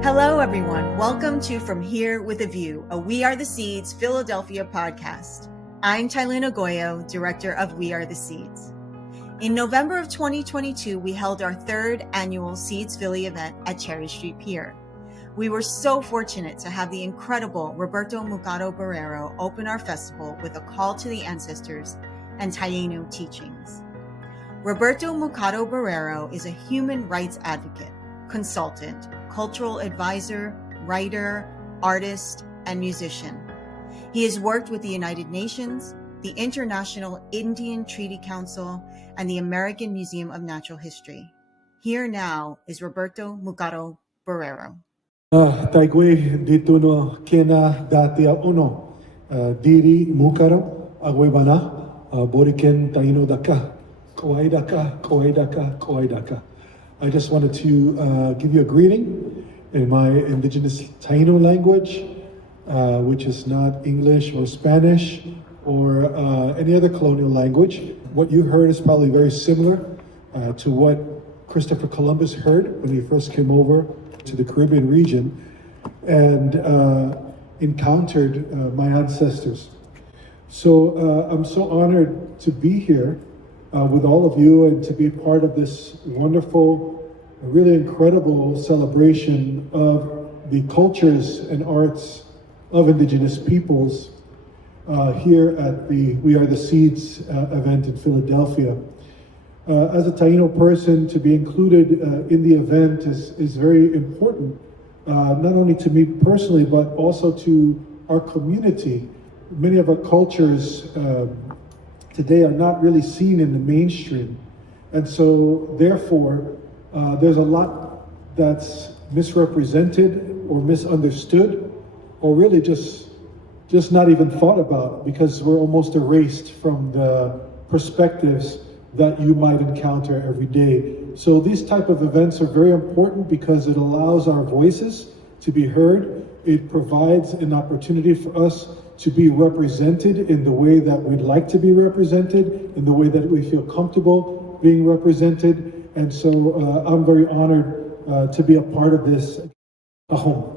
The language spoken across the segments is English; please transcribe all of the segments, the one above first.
Hello, everyone. Welcome to From Here with a View, a We Are the Seeds Philadelphia podcast. I'm Taino, director of We Are the Seeds. In November of 2022, we held our third annual Seeds Philly event at Cherry Street Pier. We were so fortunate to have the incredible Roberto Múkaro Borrero open our festival with a call to the ancestors and Taino teachings. Roberto Múkaro Borrero is a human rights advocate, consultant, cultural advisor, writer, artist, and musician. He has worked with the United Nations, the International Indian Treaty Council, and the American Museum of Natural History. Here now is Roberto Múkaro Borrero. Taigwe dito no kena dati uno diri Múkaro agwebana boriken Taino daka kawai daka. I just wanted to give you a greeting in my indigenous Taino language, which is not English or Spanish or any other colonial language. What you heard is probably very similar to what Christopher Columbus heard when he first came over to the Caribbean region and encountered my ancestors. So I'm so honored to be here with all of you and to be part of this wonderful, really incredible celebration of the cultures and arts of indigenous peoples here at the We Are the Seeds event in Philadelphia. As a Taino person, to be included in the event is very important, not only to me personally, but also to our community. Many of our cultures today are not really seen in the mainstream. And so therefore, there's a lot that's misrepresented or misunderstood, or really just not even thought about, because we're almost erased from the perspectives that you might encounter every day. So these type of events are very important because it allows our voices to be heard. It provides an opportunity for us to be represented in the way that we'd like to be represented, in the way that we feel comfortable being represented. And so I'm very honored to be a part of this home.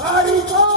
Hariko,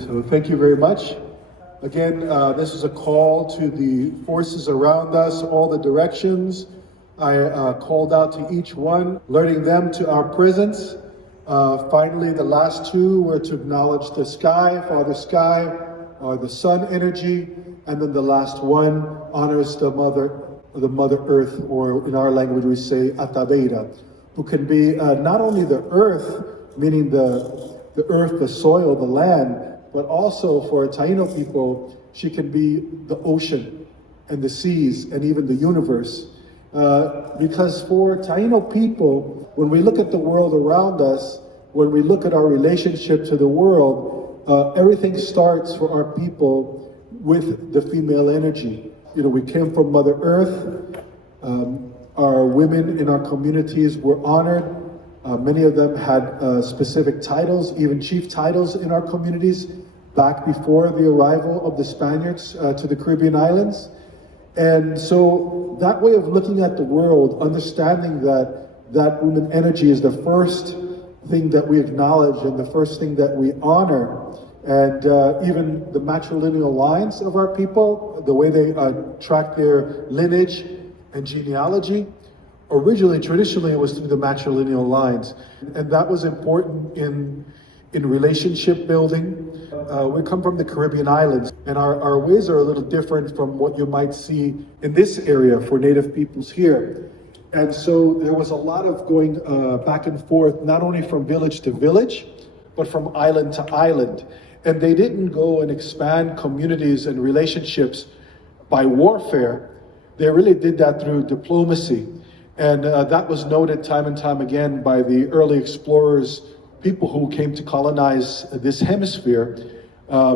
So thank you very much. Again, this is a call to the forces around us, all the directions. I called out to each one, alerting them to our presence. Finally, the last two were to acknowledge the sky, Father Sky, or the sun energy, and then the last one honors the Mother Earth, or in our language we say Atabeira, who can be not only the earth, meaning the earth, the soil, the land, but also for Taino people, she can be the ocean and the seas and even the universe. Because for Taino people, when we look at the world around us, when we look at our relationship to the world, everything starts for our people with the female energy. You know, we came from Mother Earth. Our women in our communities were honored. Many of them had specific titles, even chief titles in our communities back before the arrival of the Spaniards to the Caribbean islands. And so that way of looking at the world, understanding that women energy is the first thing that we acknowledge and the first thing that we honor. And even the matrilineal lines of our people, the way they track their lineage and genealogy, originally, traditionally, it was through the matrilineal lines. And that was important in relationship building. We come from the Caribbean islands, and our ways are a little different from what you might see in this area for Native peoples here. And so there was a lot of going back and forth, not only from village to village, but from island to island. And they didn't go and expand communities and relationships by warfare. They really did that through diplomacy. And that was noted time and time again by the early explorers, people who came to colonize this hemisphere,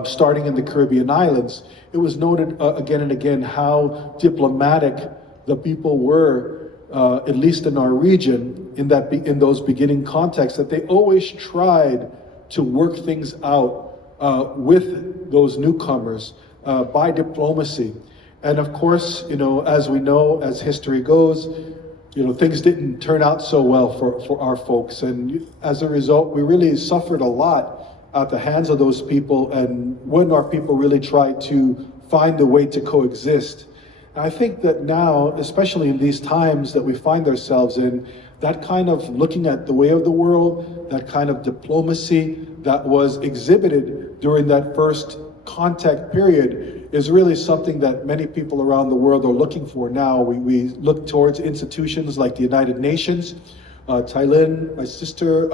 starting in the Caribbean islands. It was noted again and again how diplomatic the people were, at least in our region, in those beginning contexts, that they always tried to work things out with those newcomers by diplomacy. And of course, you know, as we know, as history goes, you know, things didn't turn out so well for our folks. And as a result, we really suffered a lot at the hands of those people, and when our people really tried to find a way to coexist. And I think that now, especially in these times that we find ourselves in, that kind of looking at the way of the world, that kind of diplomacy that was exhibited during that first contact period is really something that many people around the world are looking for now. We look towards institutions like the United Nations. Tylin, my sister,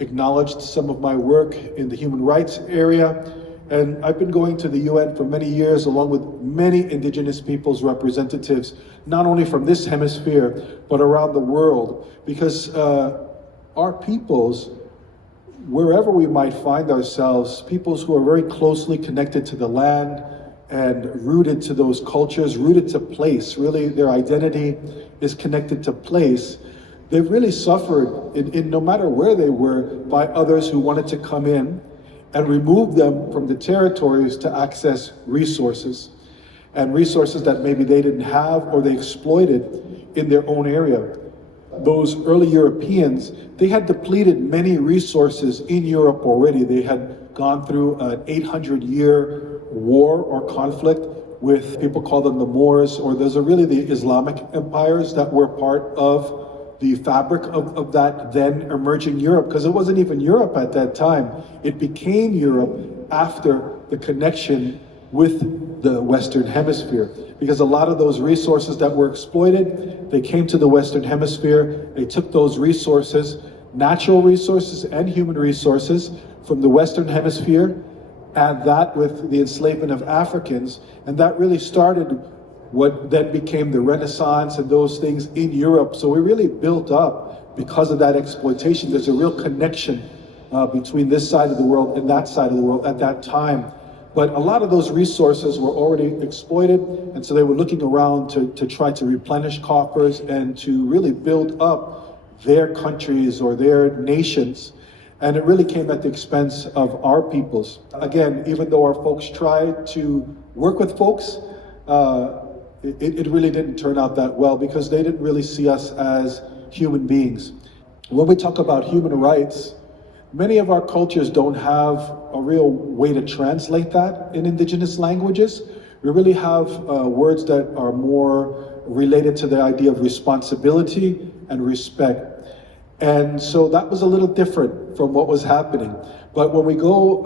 acknowledged some of my work in the human rights area. And I've been going to the UN for many years, along with many indigenous peoples representatives, not only from this hemisphere, but around the world. Because our peoples, wherever we might find ourselves, peoples who are very closely connected to the land and rooted to those cultures, rooted to place, really their identity is connected to place. They've really suffered in no matter where they were by others who wanted to come in and remove them from the territories to access resources. and resources that maybe they didn't have or they exploited in their own area. Those early Europeans, they had depleted many resources in Europe already. They had gone through an 800-year war or conflict with, people call them the Moors, or those are really the Islamic empires that were part of the fabric of that then emerging Europe, because it wasn't even Europe at that time. It became Europe after the connection with the Western Hemisphere, because a lot of those resources that were exploited, they came to the Western Hemisphere. They took those resources, natural resources and human resources, from the Western Hemisphere, and that with the enslavement of Africans, and that really started what then became the Renaissance and those things in Europe. So we really built up because of that exploitation. There's a real connection between this side of the world and that side of the world at that time. But a lot of those resources were already exploited, and so they were looking around to try to replenish coffers and to really build up their countries or their nations. And it really came at the expense of our peoples. Again, even though our folks tried to work with folks, it really didn't turn out that well, because they didn't really see us as human beings. When we talk about human rights, many of our cultures don't have a real way to translate that in indigenous languages. We really have words that are more related to the idea of responsibility and respect. And so that was a little different from what was happening. But when we go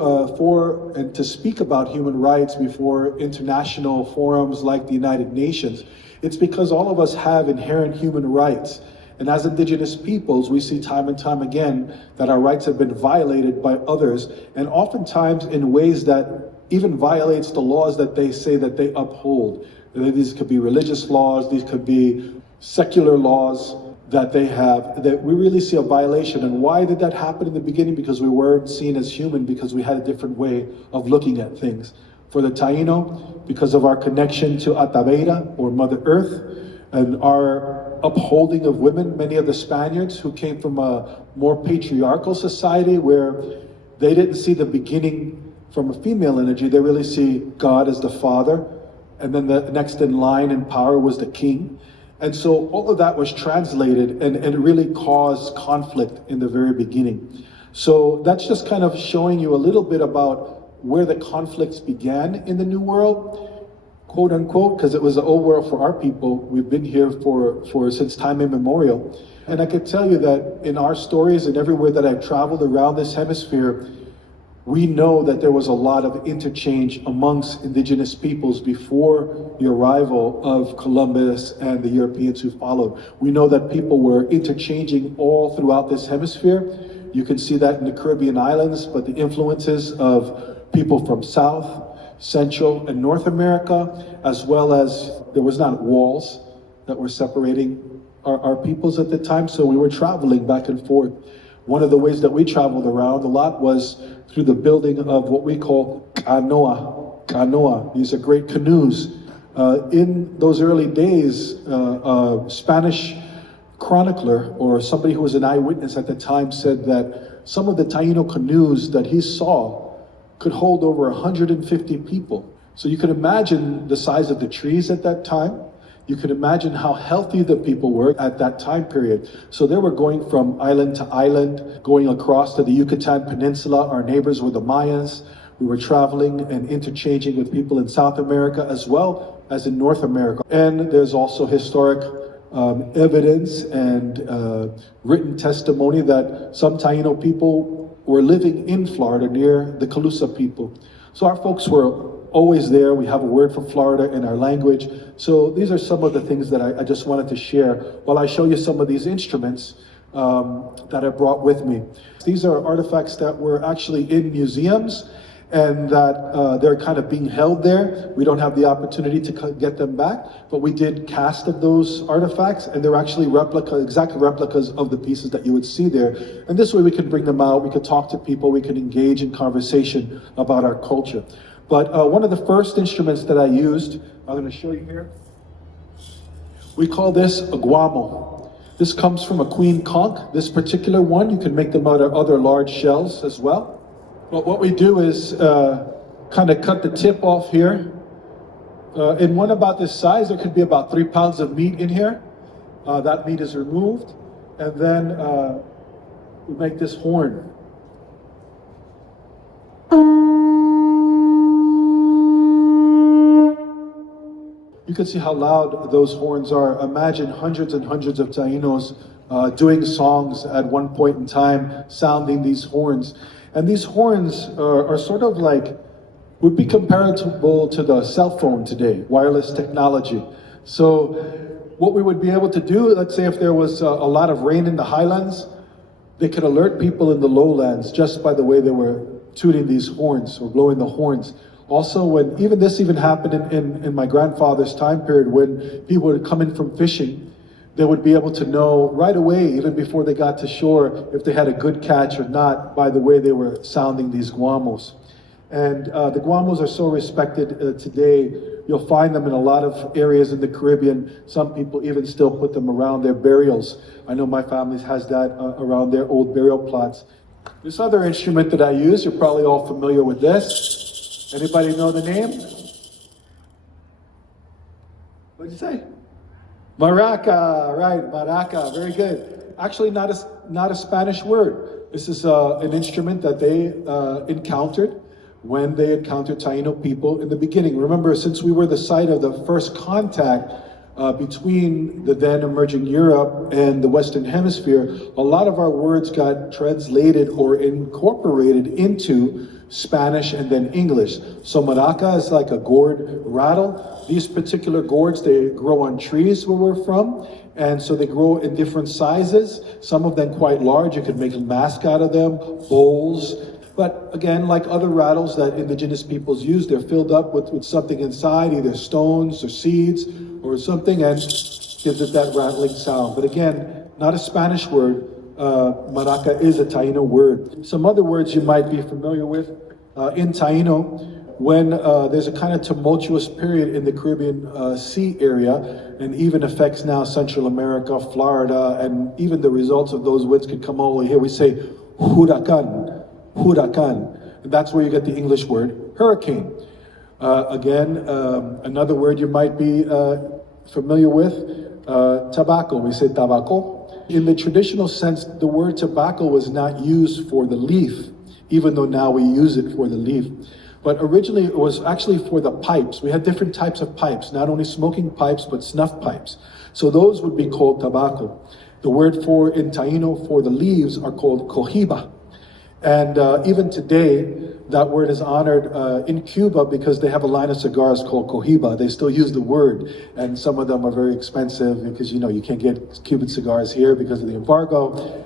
and to speak about human rights before international forums like the United Nations, it's because all of us have inherent human rights. And as indigenous peoples, we see time and time again that our rights have been violated by others, and oftentimes in ways that even violates the laws that they say that they uphold. These could be religious laws, these could be secular laws that they have, that we really see a violation. And why did that happen in the beginning? Because we weren't seen as human, because we had a different way of looking at things. For the Taino, because of our connection to Atabeira, or Mother Earth, and our upholding of women. Many of the Spaniards who came from a more patriarchal society where they didn't see the beginning from a female energy, they really see God as the father, and then the next in line in power was the king. And so all of that was translated, and it really caused conflict in the very beginning. So that's just kind of showing you a little bit about where the conflicts began in the New World, quote unquote, because it was the old world for our people. We've been here for since time immemorial. And I could tell you that in our stories and everywhere that I've traveled around this hemisphere, we know that there was a lot of interchange amongst indigenous peoples before the arrival of Columbus and the Europeans who followed. We know that people were interchanging all throughout this hemisphere. You can see that in the Caribbean islands, but the influences of people from South, Central, and North America, as well as there was not walls that were separating our peoples at the time, so we were traveling back and forth. One of the ways that we traveled around a lot was through the building of what we call canoa. These are great canoes. In those early days, a Spanish chronicler, or somebody who was an eyewitness at the time, said that some of the Taino canoes that he saw could hold over 150 people. So you can imagine the size of the trees at that time. You can imagine how healthy the people were at that time period. So they were going from island to island, going across to the Yucatan Peninsula. Our neighbors were the Mayas. We were traveling and interchanging with people in South America as well as in North America. And there's also historic evidence and written testimony that some Taino people were living in Florida near the Calusa people. So our folks were always there. We have a word for Florida in our language. So these are some of the things that I just wanted to share while I show you some of these instruments that I brought with me. These are artifacts that were actually in museums and that they're kind of being held there. We don't have the opportunity to get them back, but we did cast of those artifacts, and they're actually exact replicas of the pieces that you would see there. And this way we can bring them out, we could talk to people, we can engage in conversation about our culture. But one of the first instruments that I used, I'm going to show you here. We call this a guamo. This comes from a queen conch. This particular one, you can make them out of other large shells as well. But what we do is kind of cut the tip off here, In one about this size, there could be about 3 pounds of meat in here. That meat is removed, and then we make this horn. You can see how loud those horns are. Imagine hundreds and hundreds of Tainos doing songs at one point in time, sounding these horns. And these horns are sort of like, would be comparable to the cell phone today, wireless technology. So what we would be able to do, let's say if there was a lot of rain in the highlands, they could alert people in the lowlands just by the way they were tooting these horns or blowing the horns. Also, when even happened in my grandfather's time period, when people would come in from fishing, they would be able to know right away, even before they got to shore, if they had a good catch or not by the way they were sounding these guamos. And the guamos are so respected today. You'll find them in a lot of areas in the Caribbean. Some people even still put them around their burials. I know my family has that around their old burial plots. This other instrument that I use, you're probably all familiar with this. Anybody know the name? What did you say? Maraca, right, maraca, very good. Actually, not a Spanish word. This is an instrument that they encountered when they encountered Taino people in the beginning. Remember, since we were the site of the first contact between the then emerging Europe and the Western Hemisphere, a lot of our words got translated or incorporated into Spanish and then English. So maraca is like a gourd rattle. These particular gourds, they grow on trees where we're from, and so they grow in different sizes, some of them quite large. You could make a mask out of them, bowls. But again, like other rattles that indigenous peoples use, they're filled up with something inside, either stones or seeds or something, and gives it that rattling sound. But again, not a Spanish word. Maraca is a Taino word. Some other words you might be familiar with in Taino, when there's a kind of tumultuous period in the Caribbean Sea area, and even affects now Central America, Florida, and even the results of those winds could come all the way here. We say huracan, huracan. And that's where you get the English word hurricane. Again, another word you might be familiar with, tobacco. We say tabaco. In the traditional sense, the word tobacco was not used for the leaf, even though now we use it for the leaf. But originally it was actually for the pipes. We had different types of pipes, not only smoking pipes, but snuff pipes. So those would be called tobacco. The word for, in Taino, for the leaves are called cohiba. And even today, that word is honored in Cuba because they have a line of cigars called cohiba. They still use the word, and some of them are very expensive because, you know, you can't get Cuban cigars here because of the embargo.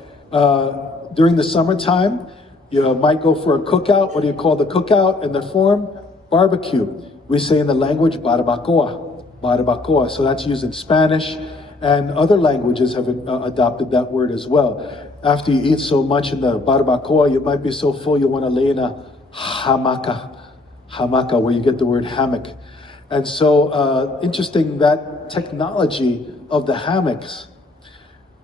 During the summertime, you might go for a cookout. What do you call the cookout in the form? Barbecue. We say in the language, barbacoa, barbacoa. So that's used in Spanish, and other languages have adopted that word as well. After you eat so much in the barbacoa, you might be so full you want to lay in a hamaca, where you get the word hammock. And so interesting, that technology of the hammocks,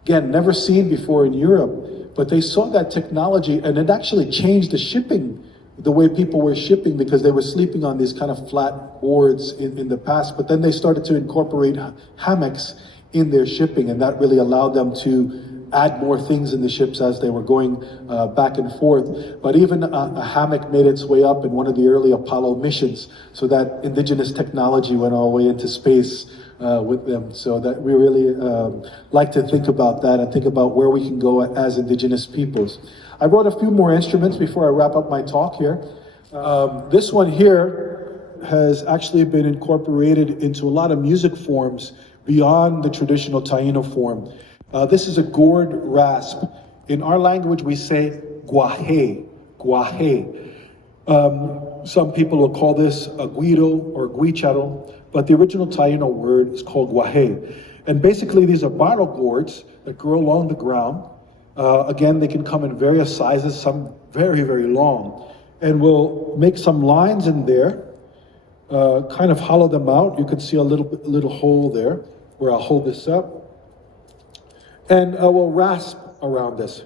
again, never seen before in Europe, but they saw that technology, and it actually changed the shipping, the way people were shipping, because they were sleeping on these kind of flat boards in the past. But then they started to incorporate hammocks in their shipping, and that really allowed them to add more things in the ships as they were going back and forth. But even a hammock made its way up in one of the early Apollo missions, so that indigenous technology went all the way into space with them. So that we really like to think about that and think about where we can go as indigenous peoples. I brought a few more instruments before I wrap up my talk here. This one here has actually been incorporated into a lot of music forms beyond the traditional Taino form. This is a gourd rasp. In our language, we say guaje, guaje. Some people will call this a guido or guicharo, but the original Taino word is called guaje. And basically, these are barrel gourds that grow along the ground. Again, they can come in various sizes, some very, very long. And we'll make some lines in there, kind of hollow them out. You can see a little hole there where I'll hold this up. And we'll rasp around this.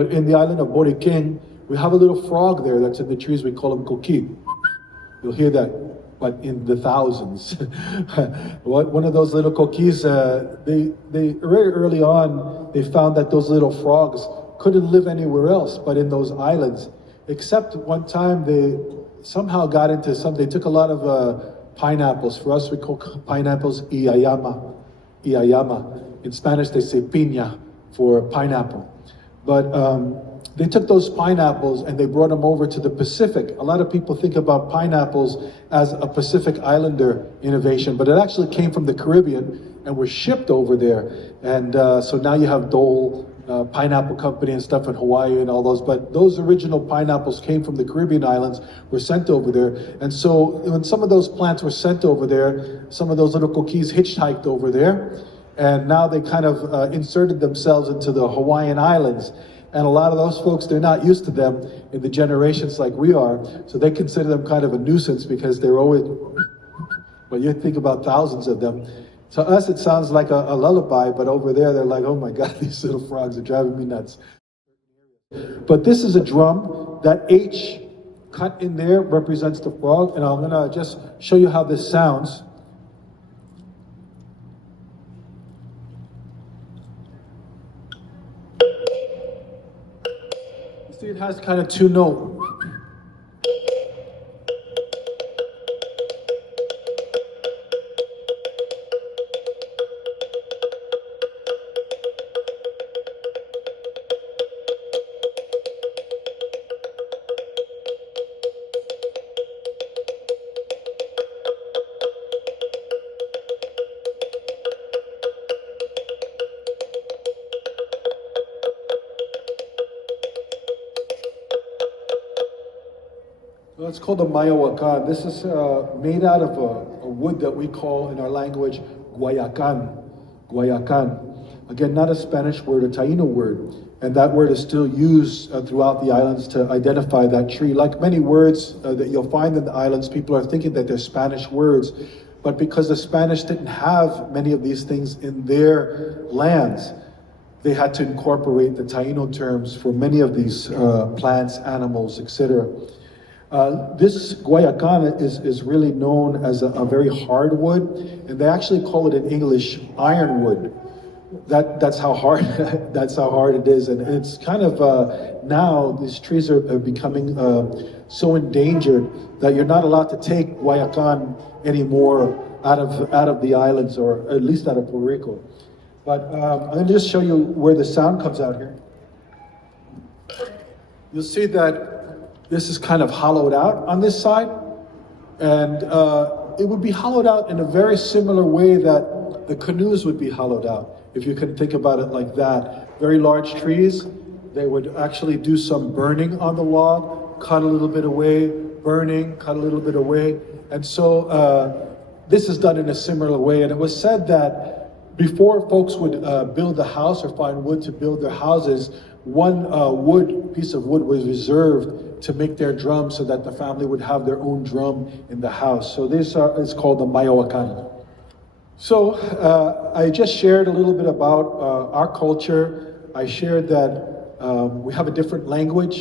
But in the island of Boriken, we have a little frog there that's in the trees. We call him koki. You'll hear that, but in the thousands. One of those little kokis, they very early on, they found that those little frogs couldn't live anywhere else but in those islands. Except one time they somehow got into they took a lot of pineapples. For us, we call pineapples iayama. In Spanish, they say piña for pineapple. But they took those pineapples and they brought them over to the Pacific. A lot of people think about pineapples as a Pacific Islander innovation, but it actually came from the Caribbean and were shipped over there. And so now you have Dole Pineapple Company and stuff in Hawaii and all those, but those original pineapples came from the Caribbean islands, were sent over there. And so when some of those plants were sent over there, some of those little kokis hitchhiked over there, and now they kind of inserted themselves into the Hawaiian islands. And a lot of those folks, they're not used to them in the generations like we are, so they consider them kind of a nuisance because they're always, well, you think about thousands of them. To us, it sounds like a lullaby, but over there, they're like, oh my God, these little frogs are driving me nuts. But this is a drum. That H cut in there represents the frog, and I'm gonna just show you how this sounds. You see, it has kind of two notes. It's called a mayawakan. This is made out of a wood that we call in our language guayacan. Again, not a Spanish word, a Taino word. And that word is still used throughout the islands to identify that tree. Like many words that you'll find in the islands, people are thinking that they're Spanish words. But because the Spanish didn't have many of these things in their lands, they had to incorporate the Taino terms for many of these plants, animals, etc. This guayacan is really known as a very hard wood, and they actually call it in English ironwood. That's how hard it is, and it's kind of now these trees are becoming so endangered that you're not allowed to take guayacan anymore out of the islands, or at least out of Puerto Rico. But I'm going to just show you where the sound comes out here. You'll see that this is kind of hollowed out on this side, and it would be hollowed out in a very similar way that the canoes would be hollowed out, if you can think about it like that. Very large trees, they would actually do some burning on the log, cut a little bit away, burning, cut a little bit away, and so this is done in a similar way. And it was said that before folks would build a house or find wood to build their houses, one piece of wood was reserved to make their drum so that the family would have their own drum in the house. So this is called the mayawakan. So I just shared a little bit about our culture. I shared that we have a different language,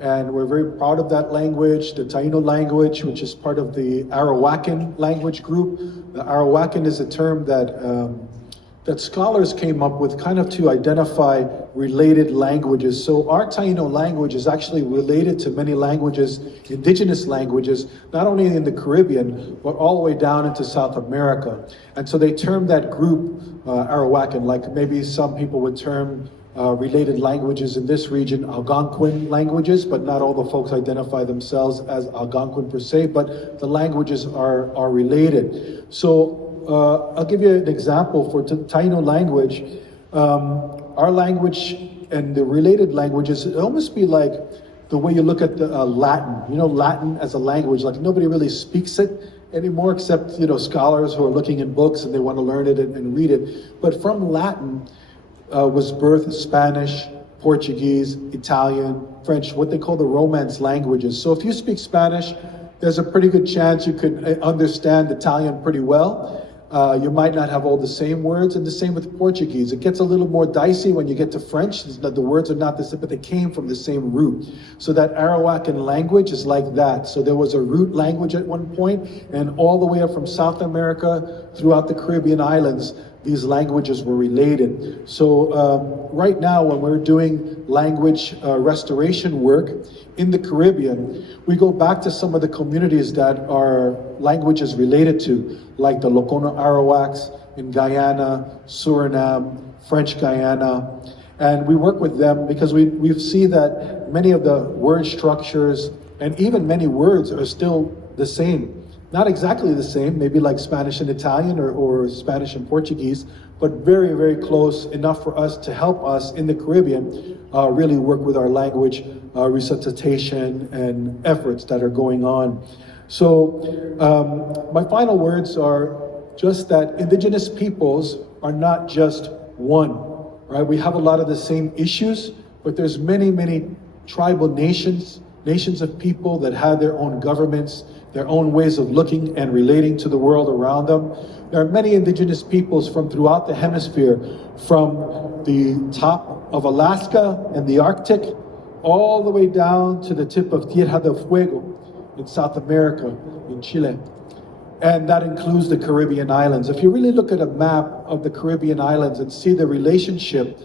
and we're very proud of that language, the Taino language, which is part of the Arawakan language group. The Arawakan is a term that scholars came up with kind of to identify related languages. So our Taino language is actually related to many languages, indigenous languages, not only in the Caribbean, but all the way down into South America. And so they term that group Arawakan, like maybe some people would term related languages in this region Algonquin languages, but not all the folks identify themselves as Algonquin per se, but the languages are related. So I'll give you an example for Taino language. Our language and the related languages, it almost be like the way you look at the Latin. You know, Latin as a language, like nobody really speaks it anymore except, scholars who are looking in books and they want to learn it and read it. But from Latin was birthed Spanish, Portuguese, Italian, French, what they call the Romance languages. So if you speak Spanish, there's a pretty good chance you could understand Italian pretty well. You might not have all the same words, and the same with Portuguese. It gets a little more dicey when you get to French, that the words are not the same, but they came from the same root. So that Arawakan language is like that. So there was a root language at one point, and all the way up from South America throughout the Caribbean islands, these languages were related. So right now, when we're doing language restoration work in the Caribbean, we go back to some of the communities that our language is related to, like the Lokono Arawaks in Guyana, Suriname, French Guyana. And we work with them because we see that many of the word structures and even many words are still the same. Not exactly the same, maybe like Spanish and Italian or Spanish and Portuguese, but very, very close enough for us to help us in the Caribbean really work with our language resuscitation and efforts that are going on. So my final words are just that Indigenous peoples are not just one, right? We have a lot of the same issues, but there's many, many tribal nations of people that have their own governments, their own ways of looking and relating to the world around them. There are many Indigenous peoples from throughout the hemisphere, from the top of Alaska and the Arctic, all the way down to the tip of Tierra del Fuego in South America, in Chile. And that includes the Caribbean islands. If you really look at a map of the Caribbean islands and see the relationship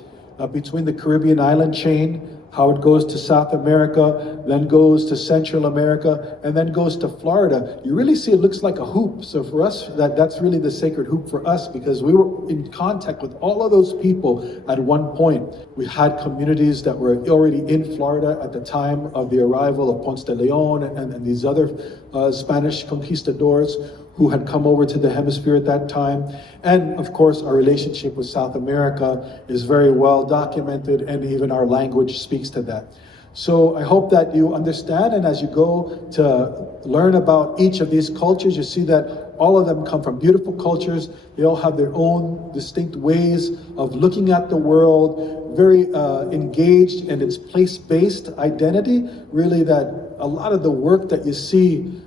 between the Caribbean island chain, how it goes to South America, then goes to Central America, and then goes to Florida, you really see it looks like a hoop. So for us, that's really the sacred hoop for us, because we were in contact with all of those people at one point. We had communities that were already in Florida at the time of the arrival of Ponce de Leon and these other Spanish conquistadors who had come over to the hemisphere at that time. And of course, our relationship with South America is very well documented, and even our language speaks to that. So I hope that you understand, and as you go to learn about each of these cultures, you see that all of them come from beautiful cultures. They all have their own distinct ways of looking at the world, very engaged in its place-based identity, really that a lot of the work that you see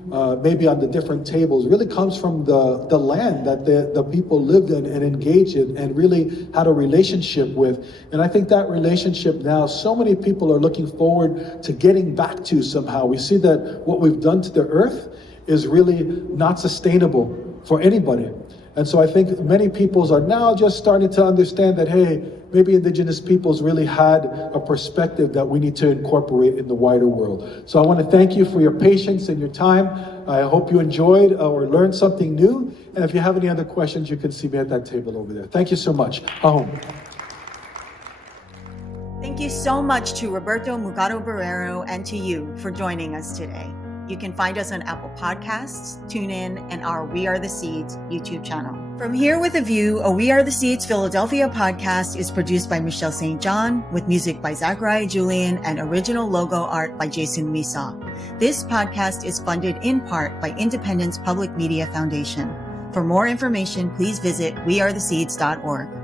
maybe on the different tables really comes from the land that the people lived in and engaged in and really had a relationship with. And I think that relationship now, so many people are looking forward to getting back to somehow. We see that what we've done to the earth is really not sustainable for anybody. And so I think many peoples are now just starting to understand that, hey, maybe Indigenous peoples really had a perspective that we need to incorporate in the wider world. So I want to thank you for your patience and your time. I hope you enjoyed or learned something new. And if you have any other questions, you can see me at that table over there. Thank you so much. Ahom. Thank you so much to Roberto Múkaro Borrero and to you for joining us today. You can find us on Apple Podcasts, TuneIn, and our We Are the Seeds YouTube channel. From Here with a View, a We Are the Seeds Philadelphia podcast is produced by Michelle St. John, with music by Zachariah Julian and original logo art by Jason Wiesaw. This podcast is funded in part by Independence Public Media Foundation. For more information, please visit wearetheseeds.org.